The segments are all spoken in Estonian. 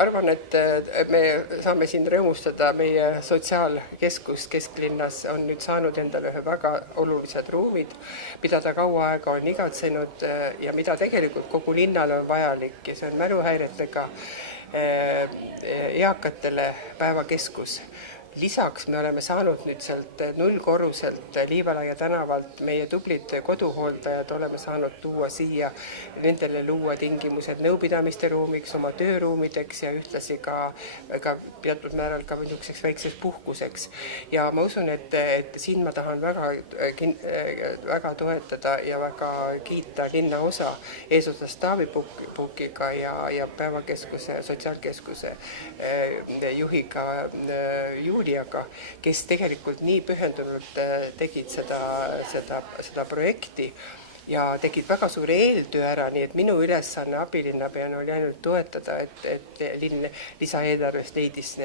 arvan, et me saame siin rõõmustada meie sotsiaalkeskus kesklinnas on nüüd saanud endale ühe väga olulised ruumid, mida ta kaua aega on igatsenud ja mida tegelikult kogu linnale on vajalik ja see on mäluhäiretega eakatele päevakeskus. Lisaks me oleme saanud nüüd sealt nullkorruselt Liivalaia tänavalt meie tublid koduhooldajad oleme saanud tuua siia, nendele luua tingimused nõupidamiste ruumiks, oma tööruumideks ja ühtlasi ka teatud määral ka niisuguseks väikseks puhkuseks. Ja ma usun, et siin ma tahan väga toetada ja väga kiita linnaosa eesotsas Taavi Pukiga ja päevakeskuse, sotsiaalkeskuse juhiga Juliaga, kes tegelikult nii pühendunult tegid seda projekti ja tegid väga suure eeltöö ära, nii et minu ülesanne abilinnapeana oli ainult toetada, et linn lisaeelarvest leidis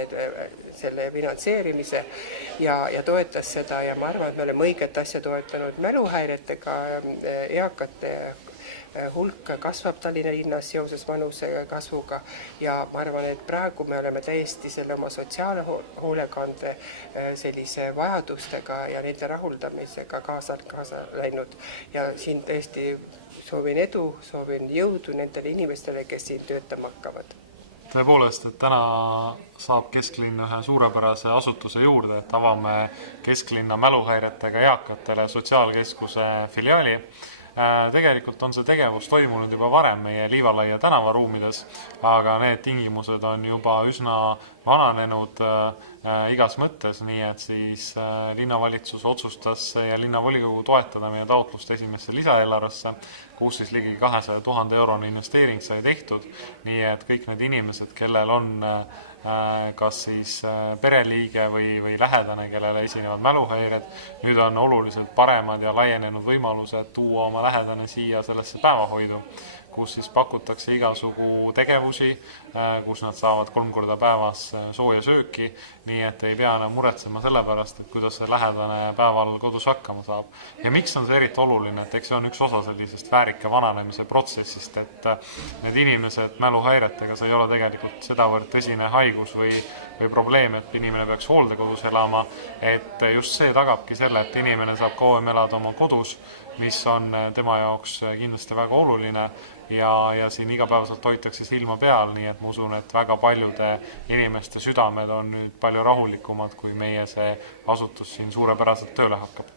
selle finantseerimise ja toetas seda ja ma arvan, et me oleme õiget asja toetanud mäluhäiretega eakate hulk kasvab Tallinna linnas seoses vanuse kasvuga ja ma arvan, et praegu me oleme täiesti selle oma sotsiaalhoolekande sellise vajadustega ja nende rahuldamisega kaasa läinud ja siin tõesti soovin edu, soovin jõudu nendele inimestele, kes siin töötama hakkavad. Tõepoolest, et täna saab kesklinn ühe suurepärase asutuse juurde, et avame kesklinna mäluhäiretega eakatele sotsiaalkeskuse filiaali. Tegelikult on see tegevus toimunud juba varem meie Liivalaia tänavaruumides, aga need tingimused on juba üsna vananenud igas mõttes, nii et siis linnavalitsus otsustas ja linnavolikogu toetada meie taotlust esimesse lisaeelarvesse, kus siis ligi 200 000 eurone investeering sai tehtud, nii et kõik need inimesed, kellel on kas siis pereliige või lähedane, kellele esinevad mäluhäired, nüüd on oluliselt paremad ja laienenud võimalused tuua oma lähedane siia sellesse päevahoidu, kus siis pakutakse igasugu tegevusi, kus nad saavad 3 korda päevas sooja sööki, nii et ei pea enam muretsema selle pärast, et kuidas see lähedane päeval kodus hakkama saab. Ja miks on see eriti oluline, et eks see on üks osa sellisest väärika vananemise protsessist, et need inimesed mäluhäiretega, see ei ole tegelikult sedavõrd tõsine haigus või probleem, et inimene peaks hooldekodus elama, et just see tagabki selle, et inimene saab kauem elada oma kodus, mis on tema jaoks kindlasti väga oluline ja siin igapäevaselt hoitakse silma peal, nii et ma usun, et väga paljude inimeste südamed on nüüd palju rahulikumad, kui meie see asutus siin suurepäraselt tööle hakkab.